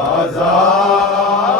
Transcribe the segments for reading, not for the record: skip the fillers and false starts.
बाजार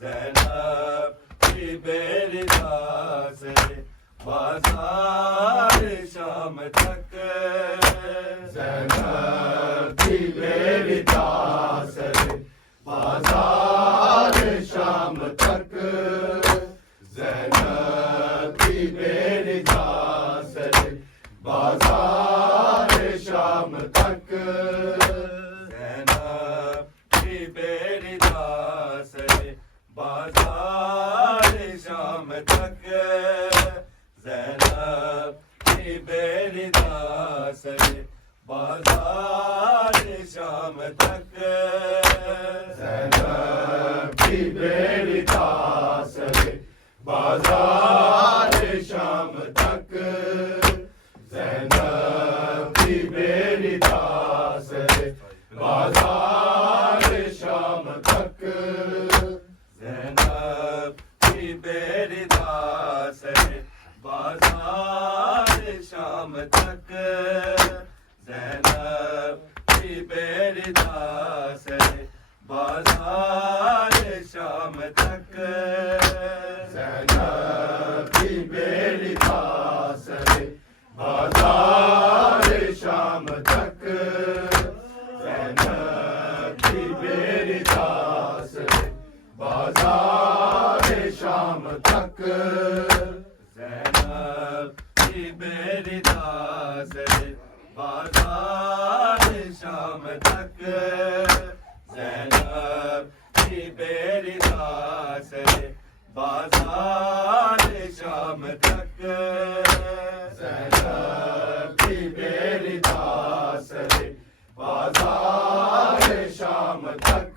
ज़ैनब की बेरिदा से बाजार शाम तक ज़ैनब की बेरिदा से बाजार शाम तक ज़ैनब की बेरिदा से बाजार शाम तक ज़ैनब की बेरिदा से बाजार शाम तक ज़ैनब की बेरिदा से बाजार शाम तक ज़ैनब की बेरिदा से बाजार शाम तक ज़ैनब की बेरिदा से बाजार शाम तक ज़ैनब की बेरिदा से बाजार शाम तक ज़ैनब की बेरिदा से बाजार शाम तक ज़ैनब की बेरिदा से बाजार शाम तक ज़ैनब की बेरिदा से बाजार शाम तक ज़ैनब की बेरिदा से बाजार शाम तक ज़ैनब की बेरिदा से बाजार शाम तक ज़ैनब की बेरिदा से बाजार शाम तक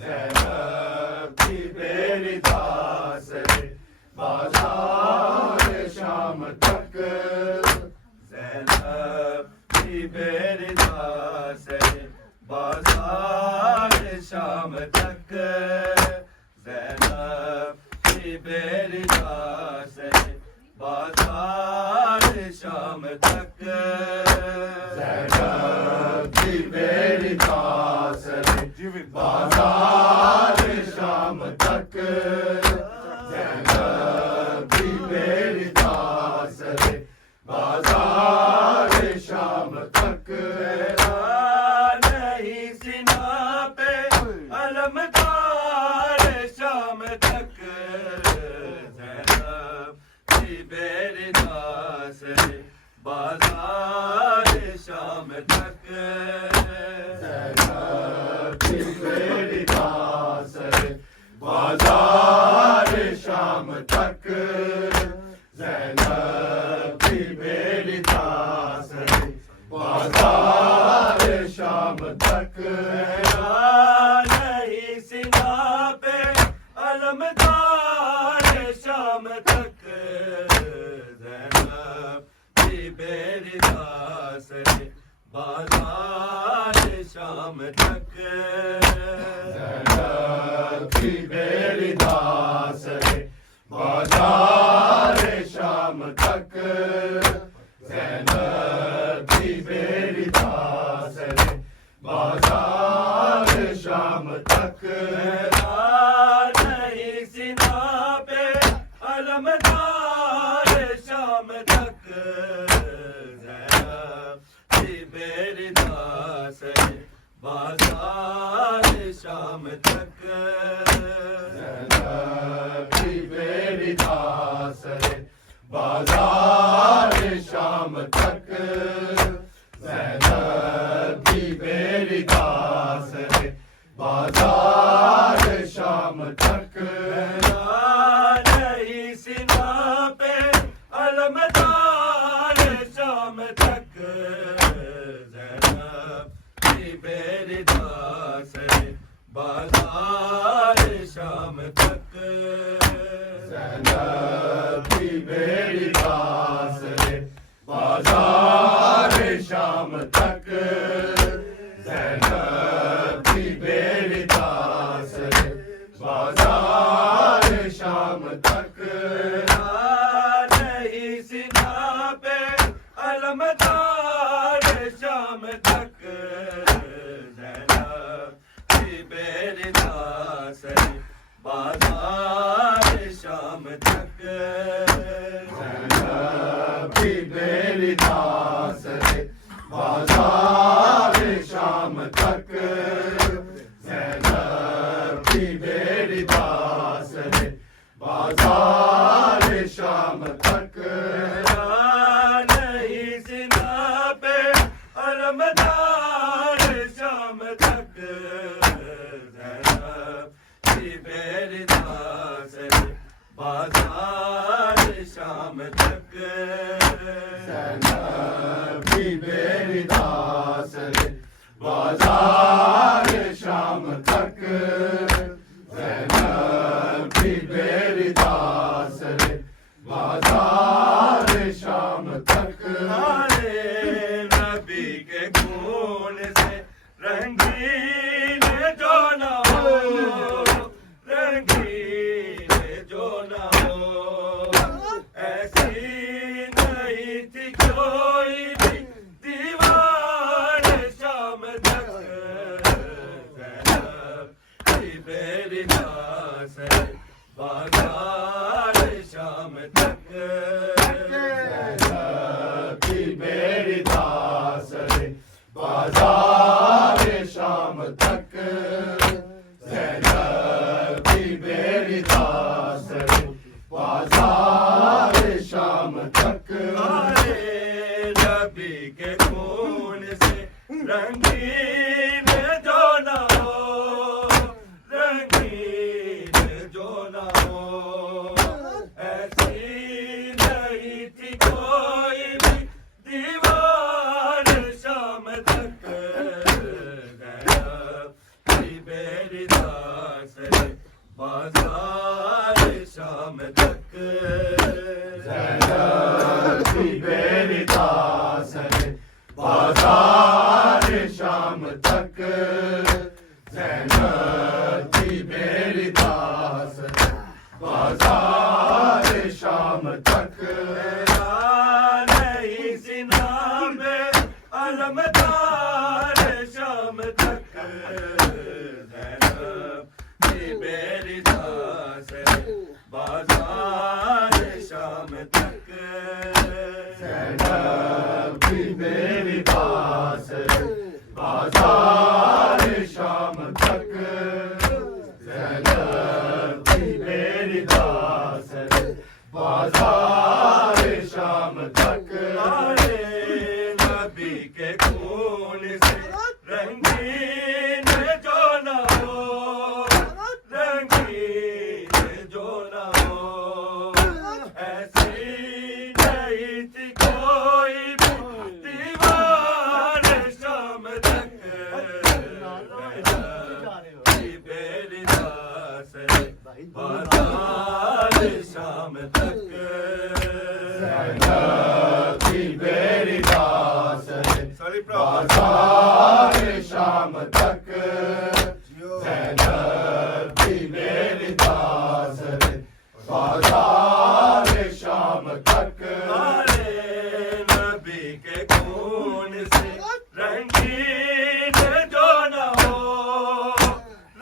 ज़ैनब की बेरिदा से बाजार शाम तक ज़ैनब की बेरिदा से बाजार शाम तक ज़ैनब की बेरिदा से बाजार शाम तक ज़ैनब की बेरिदा से बाजार शाम तक ज़ैनब की बेरिदा से बाजार शाम तक नहीं सीना पे अलमदार शाम तक ज़ैनब की बेरिदा से बाजार शाम तक ज़ैनब की बेरिदा से बाजार शाम तक ज़ैनब की बेरिदा से बाजार शाम तक नहीं सीना पे अलमदार शाम तक ज़ैनब की बेरिदा से बाजार शाम तक ज़ैनब की बेरिदा से बाजार शाम तक ज़ैनब की बेरिदा से बाजार शाम तक नहीं सीना पे अलमदार शाम तक ज़ैनब की बेरिदा से बाजार शाम तक ज़ैनब की बेरिदा से बाजार शाम तक ज़ैनब की बेरिदा से बाजार शाम तक नहीं सीना पे अलमदार शाम तक ज़ैनब की बेरिदा से बाजार शाम तक ज़ैनब की बेरिदा से बाजार शाम तक ज़ैनब की बेरिदा से बाजार शाम तक नहीं सीना पे अलमदार शाम तक ज़ैनब की बेरिदा दास रे बाजार शाम तक ज़ैनब भी मेरी दास रे बाजार शाम तक ज़ैनब भी मेरी दास रे बाजार शाम तक नहीं सिना पे अलमदार शाम तक ज़ैनब भी मेरी दास रे बाजार शाम तक ज़ैनब भी मेरी दास रे बाजार शाम तक ज़ैनब भी मेरी दास रे बाजार शाम तक हमारे नबी के खून से रंगीन जो न हो रंगीन जो न हो ऐसी नहीं थी कोई भी दीवार शाम तक ज़ैनब भी मेरी दास रे बाजार शाम तक ज़ैनब भी मेरी दास रे बाजार शाम तक ज़ैनब भी मेरी दास रे बाजार शाम तक हमारे नबी के खून से रंगीन जो न हो रंगीन जो न हो ऐसी नहीं थी कोई भी दीवार शाम तक ज़ैनब भी मेरी दास रे बाजार शाम तक ज़ैनब भी मेरी दास रे बाजार शाम तक ज़ैनब भी मेरी दास रे बाजार शाम तक नहीं सिना में अलमदार शाम तक ज़ैनब भी मेरी दास रे बाजार शाम तक ज़ैनब भी मेरी दास रे बाजार शाम तक ज़ैनब भी मेरी दास रे बाजार शाम तक हमारे नबी के खून से रंगीन जो न हो रंगीन जो न हो ऐसी नहीं थी कोई भी दीवार शाम तक ज़ैनब भी मेरी दास रे बाजार शाम तक ज़ैनब भी मेरी दास रे बाजार शाम तक ज़ैनब भी मेरी दास रे बाजार शाम तक हमारे नबी के खून से रंगीन जो न हो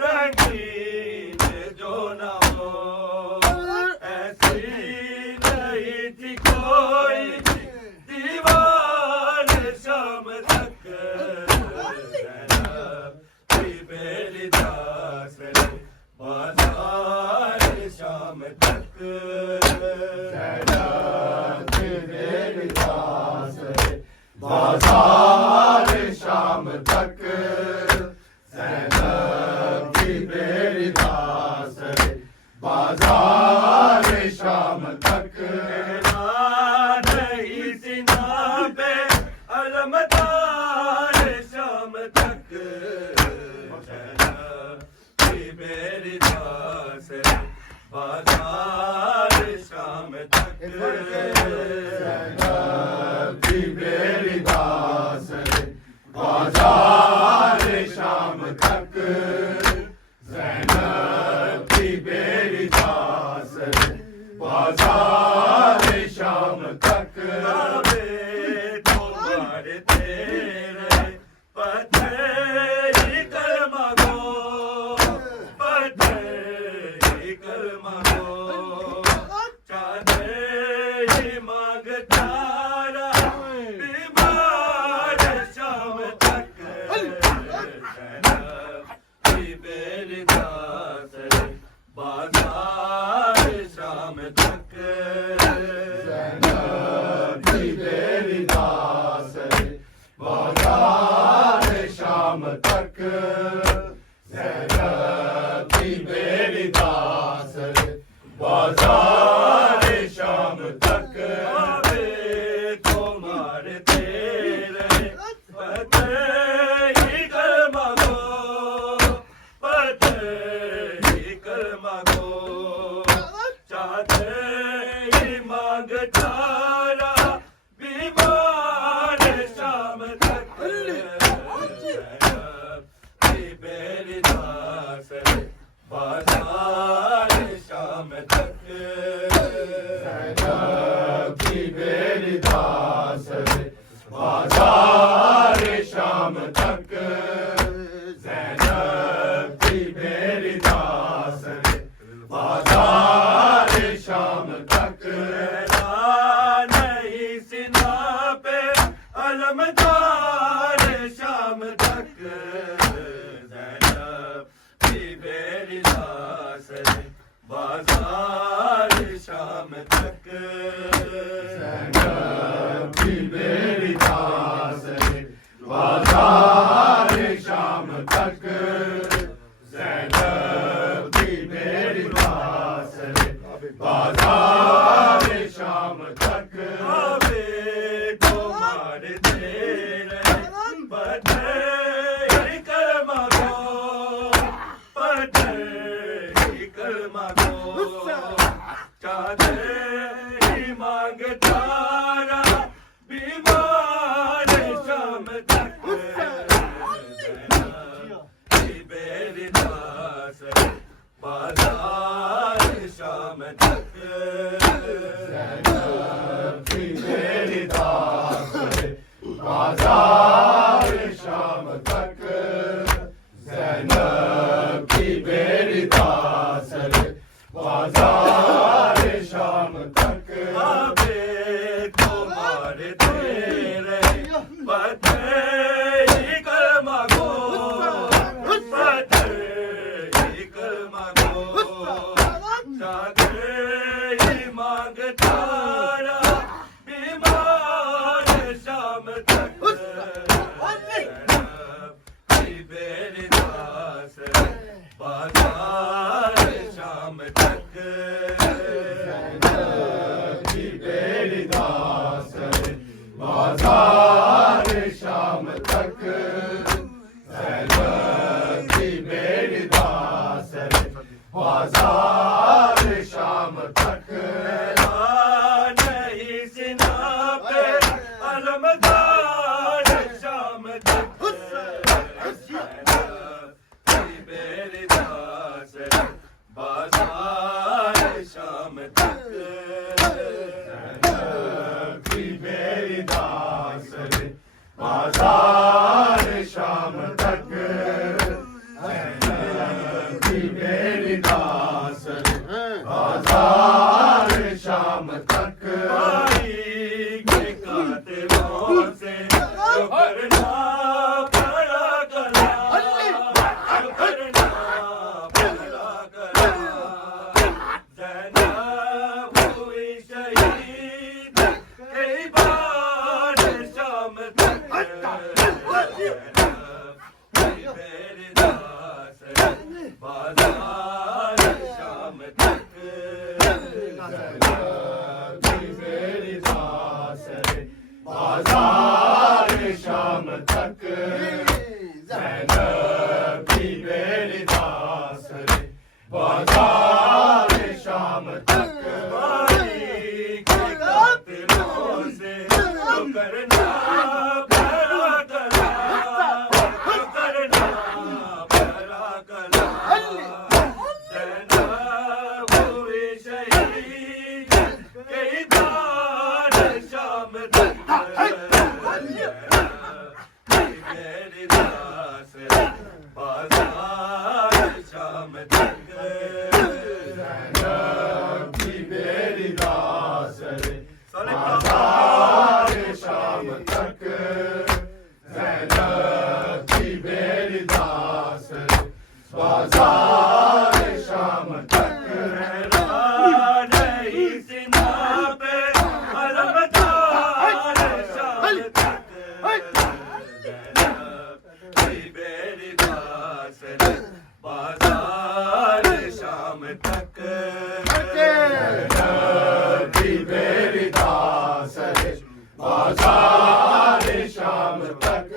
रंगीन जो न हो ऐसी नहीं थी कोई भी दीवार शाम तक बाजार शाम तक ज़ैनब की मेरी दास रे बाजार शाम तक ज़ैनब की मेरी दास रे बाजार शाम तक आवे तुम्हारे तेरे पते ही कलमा को पते ही कलमा को चाहते ही मांग चारा बीमार शाम तक की मेरी दास रे बाजार शाम तक ज़ैनब की मेरी दास रे बाजार शाम तक ज़ैनब की मेरी दास रे बाजार शाम तक नहीं सिना पे अलमदार शाम तक ज़ैनब की मेरी दास रे बाजार शाम तक ज़ैनब की मेरी दास रे बाजार शाम तक ज़ैनब की मेरी दास रे बाजार शाम तक आवे तुम्हारे तेरे पते ही कलमा को पते ही कलमा को चाहते ही मांग तारा बीमार शाम तक की मेरी दास रे बाजार शाम तक ज़ैनब की मेरी दास रे बाजार शाम तक ज़ैनब की मेरी दास रे बाजार शाम तक आवे तुम्हारे तेरे पते ही कलमा को पते ही कलमा को चाहते ही मांग तारा बीमार शाम तक की मेरी दास रे बाजार शाम तक ज़ैनब की मेरी दास रे बाजार शाम तक ज़ैनब की मेरी दास रे बाजार शाम तक नहीं सिना पे अलमदार शाम तक मेरी दास रे बाजार शाम तक ज़ैनब की मेरी दास रे बाजार शाम तक ज़ैनब की मेरी दास रे बाजार शाम तक भाई के कातिलों से जो करना पड़ा करा जो करना पड़ा करा ज़ैनब हुई शहीद कई बार शाम तक ज़ैनब की मेरी दास रे बाजार शाम तक ज़ैनब की मेरी दास रे बाजार शाम तक ज़ैनब की मेरी दास रे बाजार शाम तक भाई के कातिलों से जो करना पड़ा करा जो करना पड़ा करा ज़ैनब हुई शहीद कई बार शाम तक मेरी दास रे बाजार शाम तक ज़ैनब की मेरी दास रे बाजार शाम तक ज़ैनब की मेरी दास रे बाजार शाम तक तक की मेरी दास रे बाजार शाम तक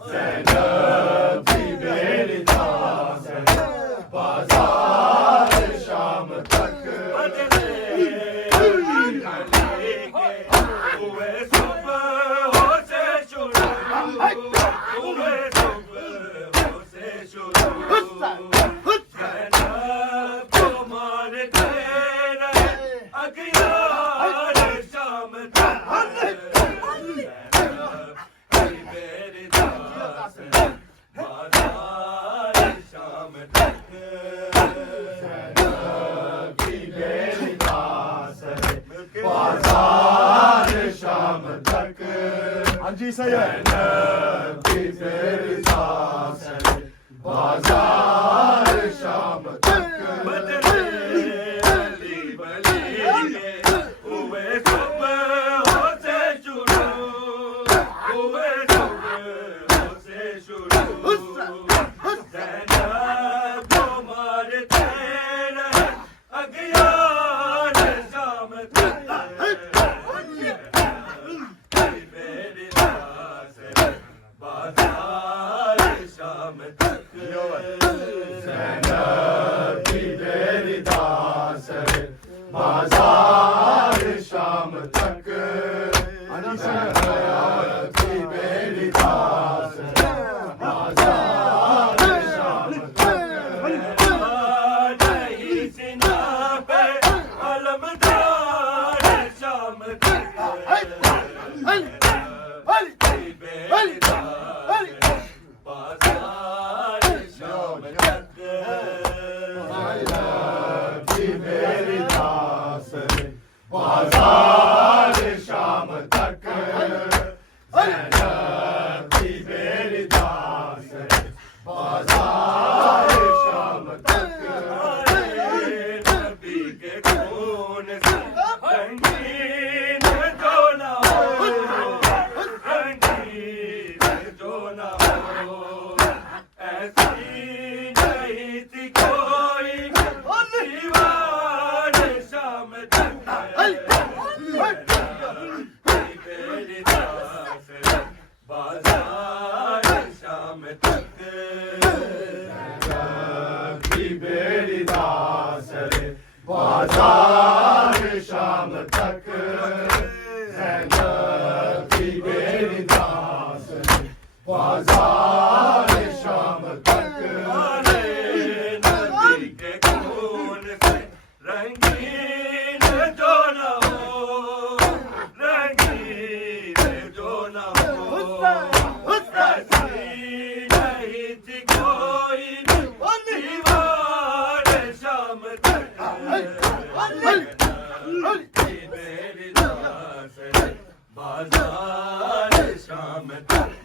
ज़ैनब की मेरी दास रे बाजार शाम तक हुए सुबह से शुरू हुए सुबह से शुरू ज़ैनब को मारते रहे अगियार शाम तक ज़ैनब की मेरी दास बाजार शाम तक ज़ैनब की मेरी दास बाजार शाम तक हाँ जी सही है ज़ैनब की मेरी दास बाजार शाम तक बदले अली वली के हुए सुबह से शुरू हुए सुबह से शुरू ज़ैनब को मारते रहे अगियार शाम तक मेरी दास बाजार शाम तक ज़ैनब की मेरी दास बाजार शाम तक ज़ैनब की मेरी दास बाजार शाम तक नहीं सीना पे अलमदार शाम तक मेरी दास बाजार शाम तक ज़ैनब की मेरी दास बाजार शाम तक ज़ैनब की मेरी दास बाजार शाम तक नबी के खून से रंगीन जो ना हो रंगीन जो ना हो ऐसी नहीं थी कोई दीवार शाम तक मेरी दास बाजार शाम तक ज़ैनब की मेरी दास बाजार शाम तक ज़ैनब की मेरी दास बाजार शाम तक नबी के खून से रंगीन जो ना हो रंगीन जो ना हो ऐसी नहीं थी कोई दीवार शाम तक मेरी दास बाजार शाम तक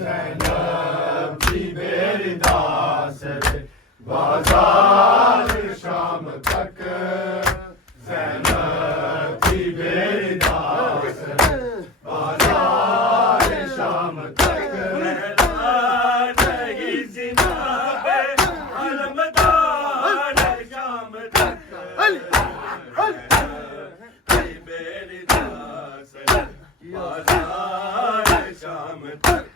ज़ैनब की मेरी दास बाजार शाम तक ज़ैनब की मेरी दास बाजार शाम तक नहीं सीना पे अलमदार शाम तक मेरी दास बाजार शाम तक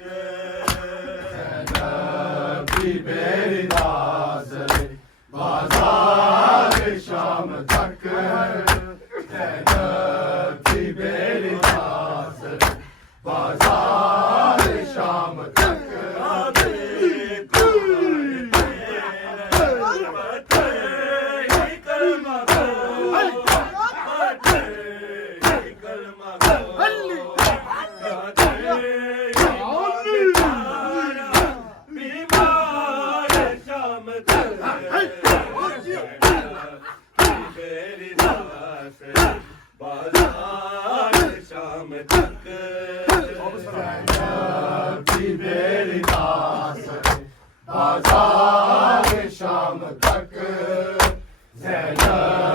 ज़ैनब की मेरी दास बाजार शाम तक ज़ैनब की मेरी दास बाजार शाम तक बाजार शाम तक ज़ैनब की मेरी दास बाजार शाम तक ज़ैनब